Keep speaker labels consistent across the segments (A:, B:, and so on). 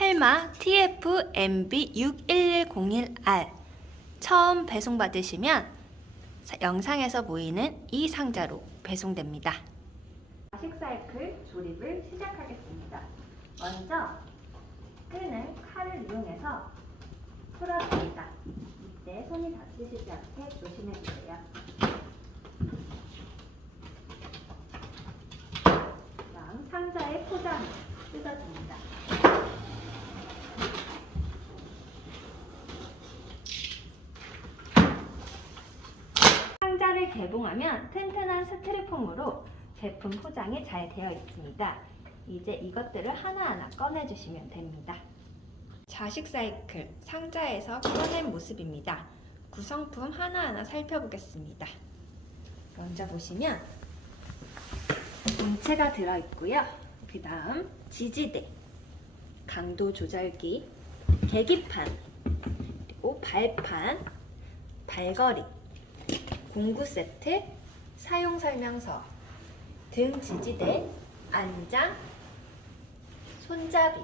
A: 헬마 TF-MB61101R 처음 배송받으시면 사- 영상에서 보이는 이 상자로 배송됩니다.
B: 식사이클 조립을 시작하겠습니다. 먼저 끄는 칼을 이용해서 풀어줍니다. 이때 손이 다치시지 않게 조심해주세요. 다음 상자의 포장을 뜯어줍니다. 개봉하면 튼튼한 스티로폼으로 제품 포장이 잘 되어 있습니다. 이제 이것들을 하나하나 꺼내주시면 됩니다.
A: 자식 사이클 상자에서 꺼낸 모습입니다. 구성품 하나하나 살펴보겠습니다. 먼저 보시면
B: 인체가 들어있고요. 그 다음 지지대, 강도 조절기, 계기판, 그리고 발판, 발걸이, 공구 세트, 사용 설명서, 등 지지대, 안장, 손잡이,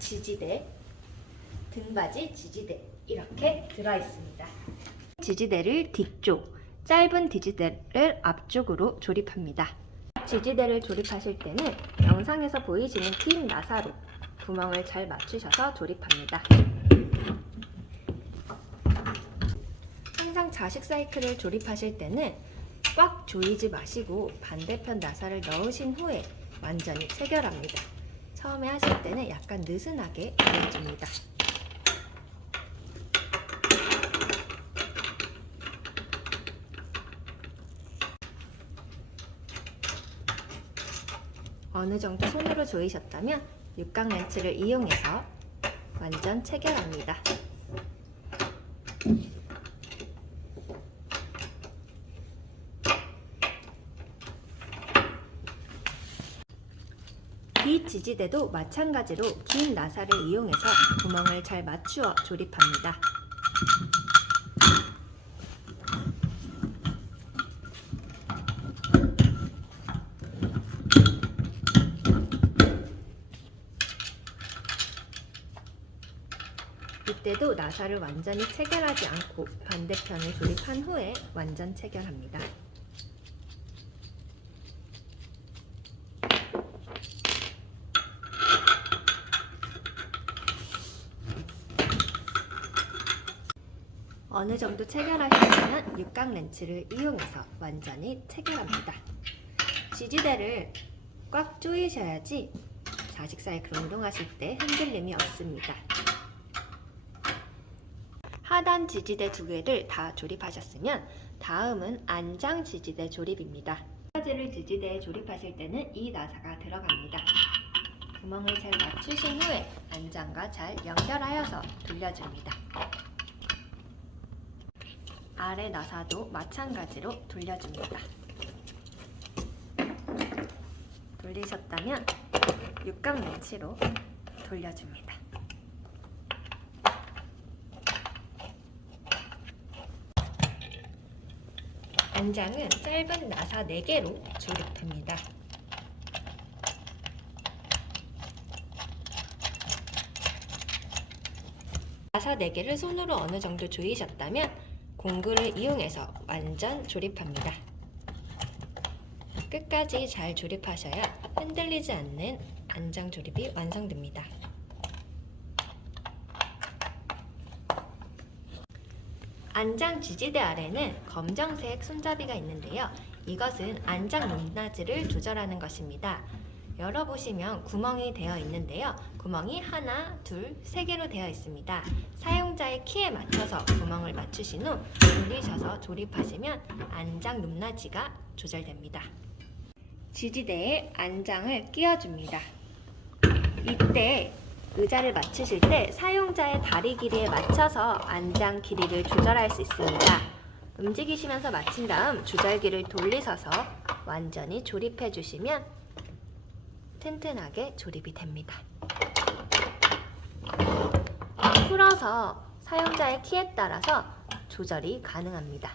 B: 지지대, 등받이 지지대 이렇게 들어 있습니다. 지지대를 뒤쪽, 짧은 지지대를 앞쪽으로 조립합니다. 지지대를 조립하실 때는 영상에서 보이시는 긴 나사로 구멍을 잘 맞추셔서 조립합니다. 항상 자식 사이클을 조립하실 때는 꽉 조이지 마시고 반대편 나사를 넣으신 후에 완전히 체결합니다. 처음에 하실 때는 약간 느슨하게 조여줍니다. 어느 정도 손으로 조이셨다면 육각 렌치를 이용해서 완전 체결합니다. 이 지지대도 마찬가지로 긴 나사를 이용해서 구멍을 잘 맞추어 조립합니다. 이때도 나사를 완전히 체결하지 않고 반대편을 조립한 후에 완전 체결합니다. 어느 정도 체결하셨으면 육각 렌치를 이용해서 완전히 체결합니다. 지지대를 꽉 조이셔야지 자식 사이클 운동하실 때 흔들림이 없습니다. 하단 지지대 두 개를 다 조립하셨으면 다음은 안장 지지대 조립입니다. 가지를 지지대에 조립하실 때는 이 나사가 들어갑니다. 구멍을 잘 맞추신 후에 안장과 잘 연결하여서 돌려줍니다. 아래 나사도 마찬가지로 돌려줍니다. 돌리셨다면 육각 렌치로 돌려줍니다. 안장은 짧은 나사 4개로 조립됩니다. 나사 4개를 손으로 어느 정도 조이셨다면 공구를 이용해서 완전 조립합니다. 끝까지 잘 조립하셔야 흔들리지 않는 안장 조립이 완성됩니다. 안장 지지대 아래는 검정색 손잡이가 있는데요. 이것은 안장 높낮이를 조절하는 것입니다. 열어보시면 구멍이 되어 있는데요. 구멍이 하나, 둘, 세 개로 되어 있습니다. 사용자의 키에 맞춰서 구멍을 맞추신 후 돌리셔서 조립하시면 안장 높낮이가 조절됩니다. 지지대에 안장을 끼워줍니다. 이때 의자를 맞추실 때 사용자의 다리 길이에 맞춰서 안장 길이를 조절할 수 있습니다. 움직이시면서 맞춘 다음 조절기를 돌리셔서 완전히 조립해 주시면 튼튼하게 조립이 됩니다. 풀어서 사용자의 키에 따라서 조절이 가능합니다.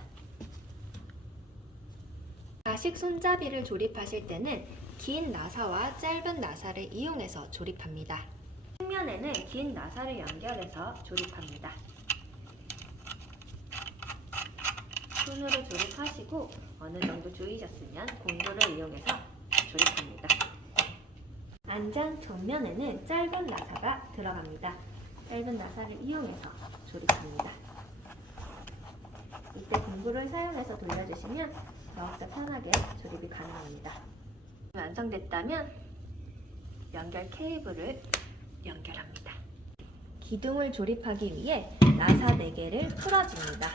B: 가식 손잡이를 조립하실 때는 긴 나사와 짧은 나사를 이용해서 조립합니다.
A: 측면에는 긴 나사를 연결해서 조립합니다. 손으로 조립하시고 어느 정도 조이셨으면 공구를 이용해서 조립합니다. 안장 뒷면에는 짧은 나사가 들어갑니다. 짧은 나사를 이용해서 조립합니다. 이때 공구를 사용해서 돌려주시면 더욱더 편하게 조립이 가능합니다. 완성됐다면 연결 케이블을 연결합니다. 기둥을 조립하기 위해 나사 4개를 풀어줍니다.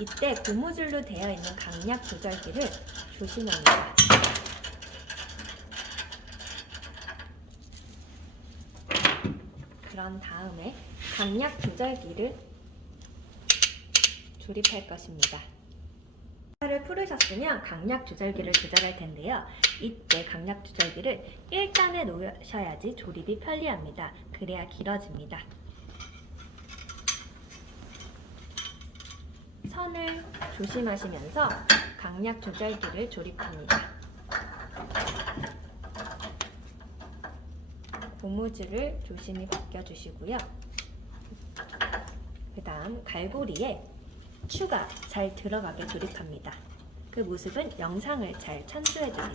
A: 이때 고무줄로 되어 있는 강약 조절기를 조심합니다. 그런 다음에 강약 조절기를 조립할 것입니다. 를 풀으셨으면 강약 조절기를 조절할 텐데요. 이때 강약 조절기를 1단에 놓으셔야지 조립이 편리합니다. 그래야 길어집니다. 선을 조심하시면서 강약 조절기를 조립합니다. 고무줄을 조심히 벗겨주시고요. 그 다음 갈고리에 추가 잘 들어가게 조립합니다. 그 모습은 영상을 잘 참조해주세요.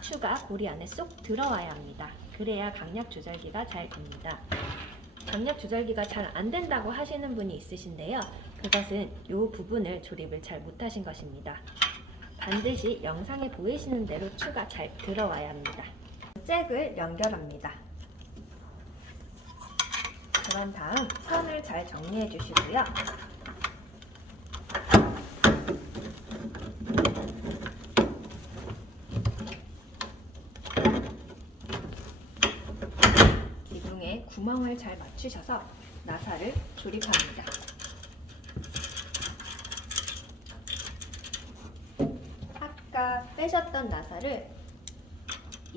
A: 추가 고리 안에 쏙 들어와야 합니다. 그래야 강약 조절기가 잘 됩니다. 강약 조절기가 잘 안 된다고 하시는 분이 있으신데요. 그것은 이 부분을 조립을 잘 못하신 것입니다. 반드시 영상에 보이시는 대로 추가 잘 들어와야 합니다. 잭을 연결합니다. 그런 다음 선을 잘 정리해 주시고요. 기둥에 구멍을 잘 맞추셔서 나사를 조립합니다. 아까 빼셨던 나사를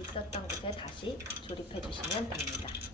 A: 있었던 곳에 다시 조립해 주시면 됩니다.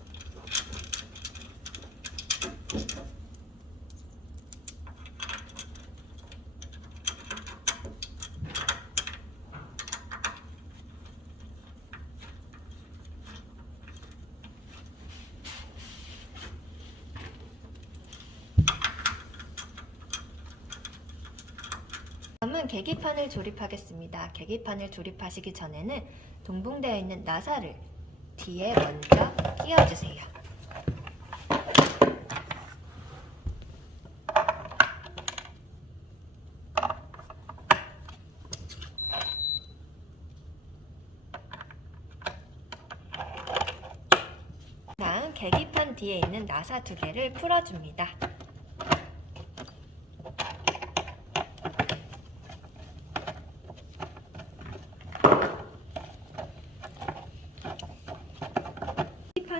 A: 다음은 계기판을 조립하겠습니다. 계기판을 조립하시기 전에는 동봉되어 있는 나사를 뒤에 먼저 끼워주세요. 계기판 뒤에 있는 나사 두 개를 풀어줍니다.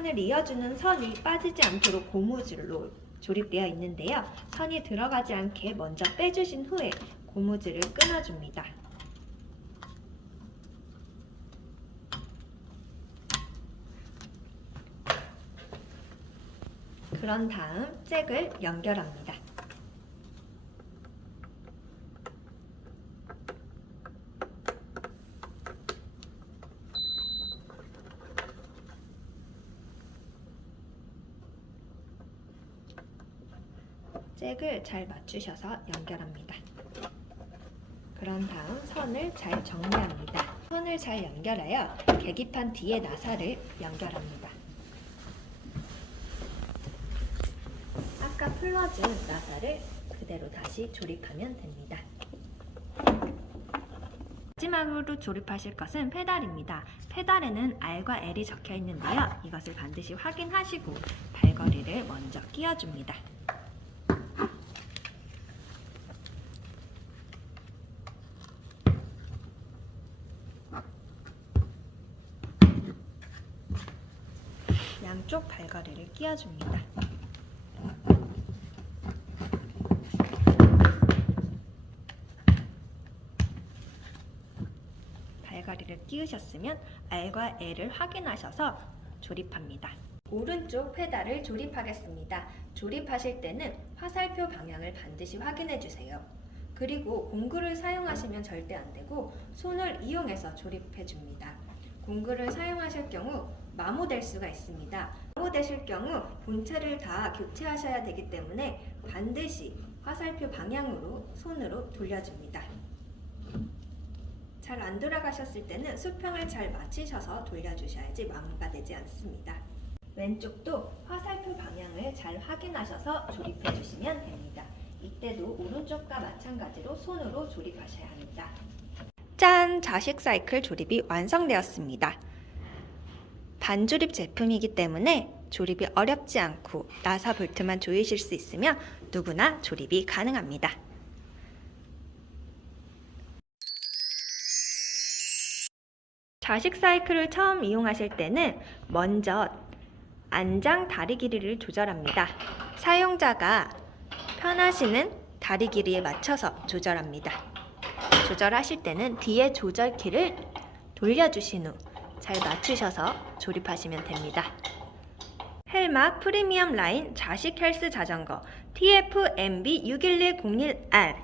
A: 판을 이어주는 선이 빠지지 않도록 고무줄로 조립되어 있는데요. 선이 들어가지 않게 먼저 빼주신 후에 고무줄을 끊어줍니다. 그런 다음 잭을 연결합니다. 잭을 잘 맞추셔서 연결합니다. 그런 다음 선을 잘 정리합니다. 선을 잘 연결하여 계기판 뒤에 나사를 연결합니다. 아까 풀어준 나사를 그대로 다시 조립하면 됩니다. 마지막으로 조립하실 것은 페달입니다. 페달에는 R과 L이 적혀 있는데요. 이것을 반드시 확인하시고 발걸이를 먼저 끼워줍니다. 양쪽 발걸이를 끼워줍니다. 발걸이를 끼우셨으면 R과 L을 확인하셔서 조립합니다. 오른쪽 페달을 조립하겠습니다. 조립하실 때는 화살표 방향을 반드시 확인해 주세요. 그리고 공구를 사용하시면 절대 안 되고 손을 이용해서 조립해 줍니다. 공구를 사용하실 경우 마모될 수가 있습니다. 마모되실 경우 본체를 다 교체하셔야 되기 때문에 반드시 화살표 방향으로 손으로 돌려줍니다. 잘 안 돌아가셨을 때는 수평을 잘 맞추셔서 돌려주셔야지 마모가 되지 않습니다. 왼쪽도 화살표 방향을 잘 확인하셔서 조립해 주시면 됩니다. 이때도 오른쪽과 마찬가지로 손으로 조립하셔야 합니다. 짠! 자식 사이클 조립이 완성되었습니다. 반조립 제품이기 때문에 조립이 어렵지 않고 나사 볼트만 조이실 수 있으며 누구나 조립이 가능합니다. 자식 사이클을 처음 이용하실 때는 먼저 안장 다리 길이를 조절합니다. 사용자가 편하시는 다리 길이에 맞춰서 조절합니다. 조절하실 때는 뒤에 조절키를 돌려주신 후 잘 맞추셔서 조립하시면 됩니다. 헬마 프리미엄 라인 자식 헬스 자전거 TF MB61101R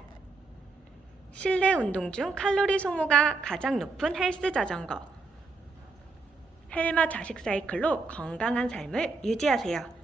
A: 실내 운동 중 칼로리 소모가 가장 높은 헬스 자전거 헬마 자식 사이클로 건강한 삶을 유지하세요.